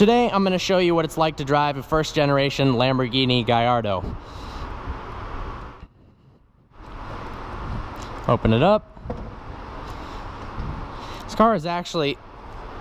Today I'm going to show you what it's like to drive a first generation Lamborghini Gallardo. Open it up. This car is actually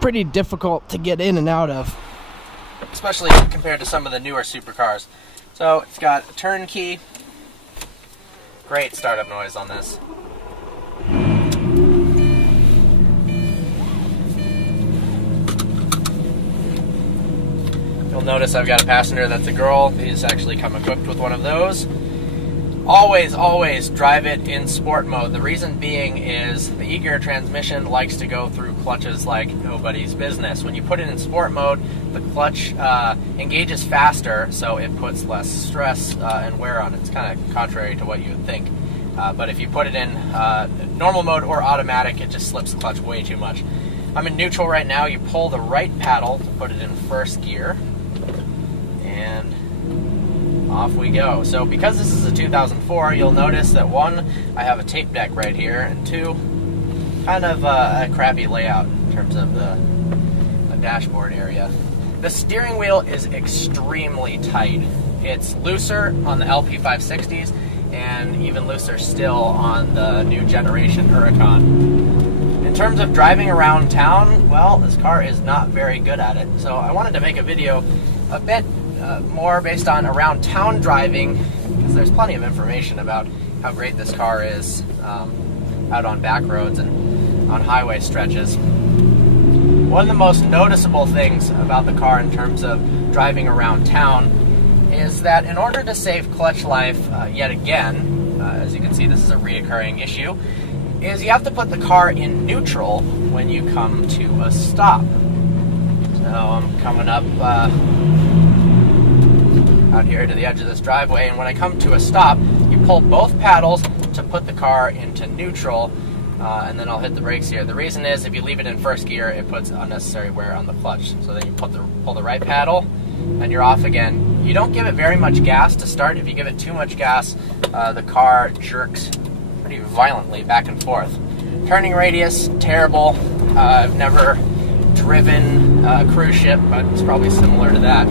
pretty difficult to get in and out of, especially compared to some of the newer supercars. So it's got a turn key. Great startup noise on this. You'll notice I've got a passenger that's a girl. He's actually come equipped with one of those. Always drive it in sport mode. The reason being is the e-gear transmission likes to go through clutches like nobody's business. When you put it in sport mode, the clutch engages faster, so it puts less stress and wear on it. It's kind of contrary to what you would think. But if you put it in normal mode or automatic, it just slips the clutch way too much. I'm in neutral right now. You pull the right paddle to put it in first gear, and off we go. So because this is a 2004, you'll notice that one, I have a tape deck right here, and two, kind of a crappy layout in terms of the dashboard area. The steering wheel is extremely tight. It's looser on the LP560s and even looser still on the new generation Huracan. In terms of driving around town, well, this car is not very good at it. So I wanted to make a video a bit more based on around town driving, because there's plenty of information about how great this car is out on back roads and on highway stretches. One of the most noticeable things about the car in terms of driving around town is that in order to save clutch life, yet again, as you can see, this is a reoccurring issue, is you have to put the car in neutral when you come to a stop. So I'm coming up out here to the edge of this driveway, and when I come to a stop, you pull both paddles to put the car into neutral, and then I'll hit the brakes here. The reason is if you leave it in first gear, it puts unnecessary wear on the clutch. So then you pull the right paddle, and you're off again. You don't give it very much gas to start. If you give it too much gas, the car jerks pretty violently back and forth. Turning radius, terrible. I've never driven a cruise ship, but it's probably similar to that.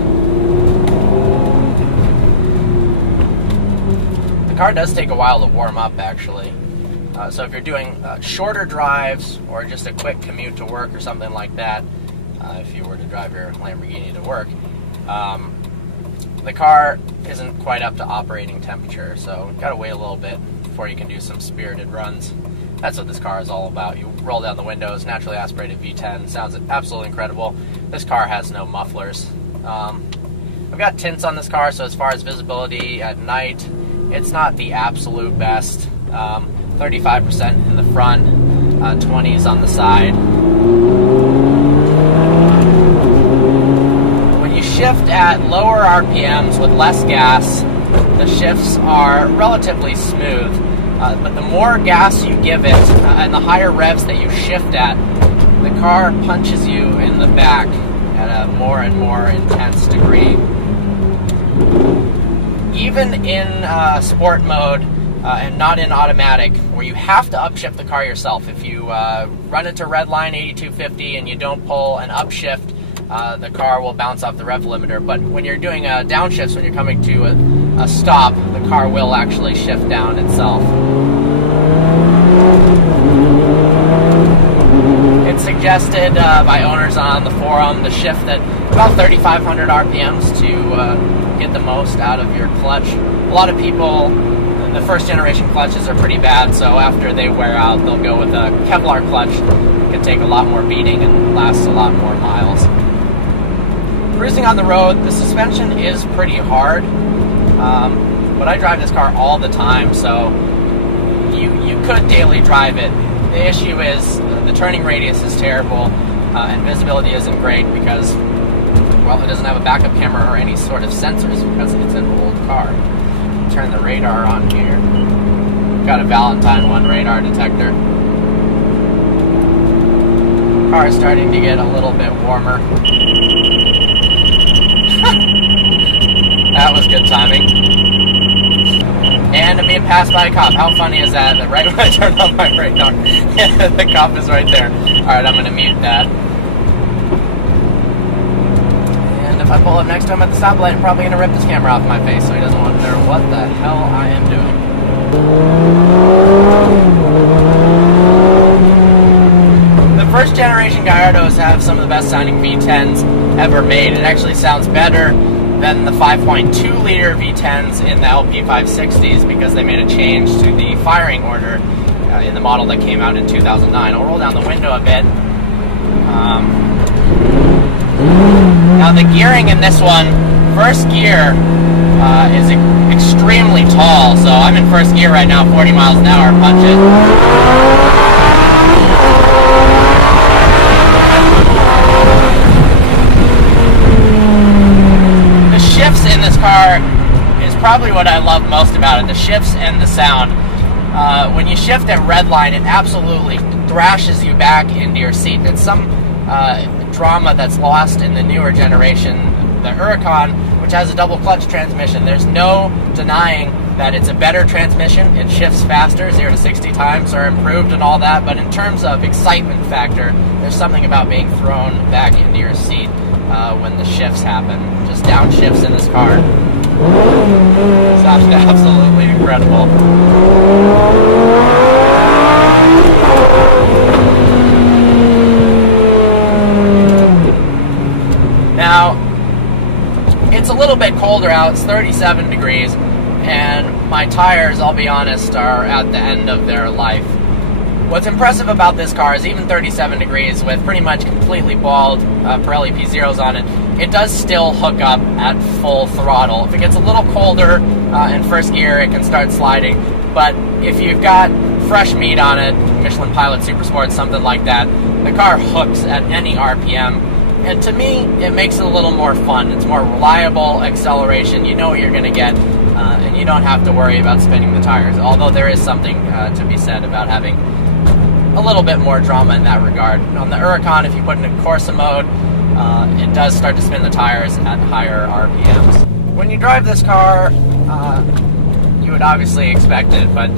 The car does take a while to warm up, actually. So if you're doing shorter drives or just a quick commute to work or something like that, if you were to drive your Lamborghini to work, the car isn't quite up to operating temperature, so you've got to wait a little bit before you can do some spirited runs. That's what this car is all about. You roll down the windows, naturally aspirated V10, sounds absolutely incredible. This car has no mufflers. I've got tints on this car, so as far as visibility at night, it's not the absolute best. 35% in the front, 20s on the side. When you shift at lower RPMs with less gas, the shifts are relatively smooth. But the more gas you give it, and the higher revs that you shift at, the car punches you in the back at a more and more intense degree. Even in sport mode and not in automatic, where you have to upshift the car yourself. If you run into red line 8250 and you don't pull an upshift, the car will bounce off the rev limiter. But when you're doing downshifts, when you're coming to a stop, the car will actually shift down itself. It's suggested by owners on the forum to shift at about 3,500 RPMs to get the most out of your clutch. A lot of people, the first generation clutches are pretty bad, so after they wear out, they'll go with a Kevlar clutch. It can take a lot more beating and lasts a lot more miles. Cruising on the road, the suspension is pretty hard, but I drive this car all the time, so you could daily drive it. The issue is the turning radius is terrible, and visibility isn't great because, well, it doesn't have a backup camera or any sort of sensors because it's an old car. Turn the radar on here. Got a Valentine 1 radar detector. Car is starting to get a little bit warmer. That was good timing. And I'm being passed by a cop. How funny is that? That right when I turned on my radar, the cop is right there. Alright, I'm going to mute that. if I pull up next to him at the stoplight, I'm probably going to rip this camera off my face, so he doesn't want to know what the hell I am doing. The first generation Gallardos have some of the best sounding V10s ever made. It actually sounds better than the 5.2 liter V10s in the LP560s because they made a change to the firing order in the model that came out in 2009. I'll roll down the window a bit. Now the gearing in this one, first gear is extremely tall, so I'm in first gear right now, 40 miles an hour, punch it. The shifts in this car is probably what I love most about it, the shifts and the sound. When you shift at redline, it absolutely thrashes you back into your seat. It's some drama that's lost in the newer generation, the Huracan, which has a double clutch transmission. There's no denying that it's a better transmission. It shifts faster, 0 to 60 times are improved and all that, but in terms of excitement factor, there's something about being thrown back into your seat when the shifts happen. Just downshifts in this car. It's absolutely incredible. Now, it's a little bit colder out, it's 37 degrees, and my tires, I'll be honest, are at the end of their life. What's impressive about this car is even 37 degrees with pretty much completely bald Pirelli P0s on it, it does still hook up at full throttle. If it gets a little colder in first gear, it can start sliding, but if you've got fresh meat on it, Michelin Pilot Super Sport, something like that, the car hooks at any RPM. And to me, it makes it a little more fun. It's more reliable acceleration. You know what you're going to get, and you don't have to worry about spinning the tires. Although there is something to be said about having a little bit more drama in that regard. On the Huracan, if you put it in Corsa mode, it does start to spin the tires at higher RPMs. When you drive this car, you would obviously expect it, but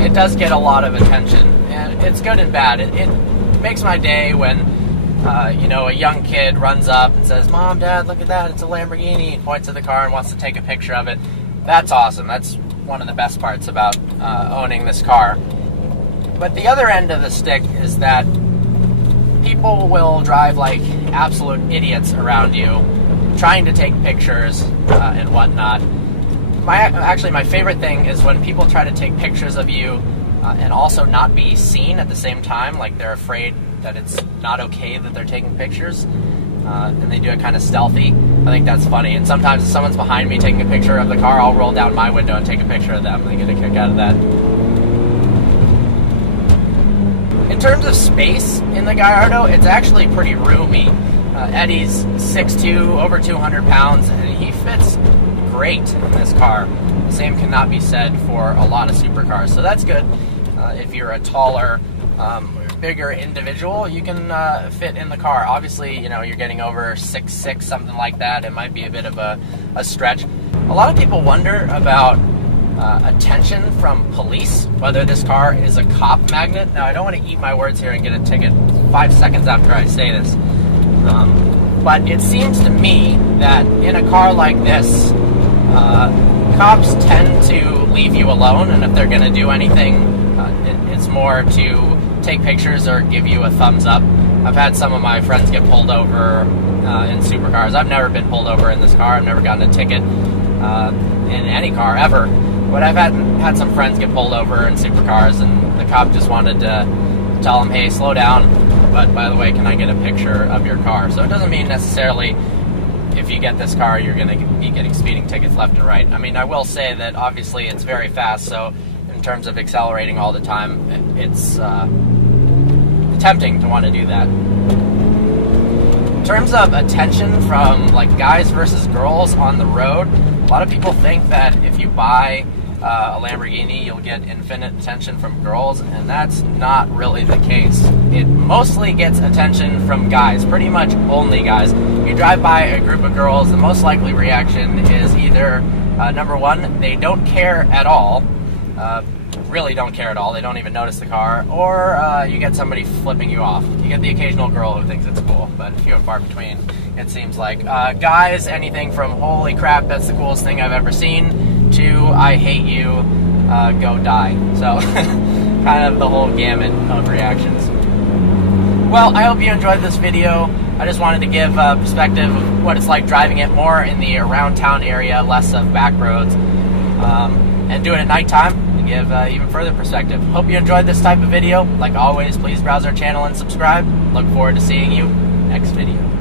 it does get a lot of attention. And it's good and bad. It makes my day when you know, a young kid runs up and says, "Mom, Dad, look at that, it's a Lamborghini," and points at the car and wants to take a picture of it. That's awesome. That's one of the best parts about owning this car. But the other end of the stick is that people will drive like absolute idiots around you, trying to take pictures and whatnot. My favorite thing is when people try to take pictures of you and also not be seen at the same time, like they're afraid that it's not okay that they're taking pictures, and they do it kind of stealthy. I think that's funny. And sometimes if someone's behind me taking a picture of the car, I'll roll down my window and take a picture of them. They get a kick out of that. In terms of space in the Gallardo, it's actually pretty roomy. Eddie's 6'2", over 200 pounds, and he fits great in this car. The same cannot be said for a lot of supercars, so that's good. If you're a taller, bigger individual, you can fit in the car. Obviously, you know, you're getting over 6'6", something like that. It might be a bit of a stretch. A lot of people wonder about attention from police, whether this car is a cop magnet. Now, I don't want to eat my words here and get a ticket 5 seconds after I say this, but it seems to me that in a car like this, cops tend to leave you alone, and if they're going to do anything, it's more to take pictures or give you a thumbs up. I've had some of my friends get pulled over in supercars. I've never been pulled over in this car. I've never gotten a ticket in any car ever. But I've had some friends get pulled over in supercars, and the cop just wanted to tell them, "Hey, slow down, but by the way, can I get a picture of your car?" So it doesn't mean necessarily if you get this car, you're going to be getting speeding tickets left and right. I mean, I will say that obviously it's very fast, so in terms of accelerating all the time, it's tempting to want to do that. In terms of attention from like guys versus girls on the road, a lot of people think that if you buy a Lamborghini, you'll get infinite attention from girls, and that's not really the case. It mostly gets attention from guys, pretty much only guys. If you drive by a group of girls, the most likely reaction is either, number one, they don't care at all, really don't care at all, they don't even notice the car, or you get somebody flipping you off. You get the occasional girl who thinks it's cool, but few and far between. it seems like. Guys, anything from holy crap, that's the coolest thing I've ever seen, to I hate you, go die. So kind of the whole gamut of reactions. Well, I hope you enjoyed this video. I just wanted to give a perspective of what it's like driving it more in the around town area, less of back roads, and doing it at nighttime to give even further perspective. Hope you enjoyed this type of video. Like always, please browse our channel and subscribe. Look forward to seeing you next video.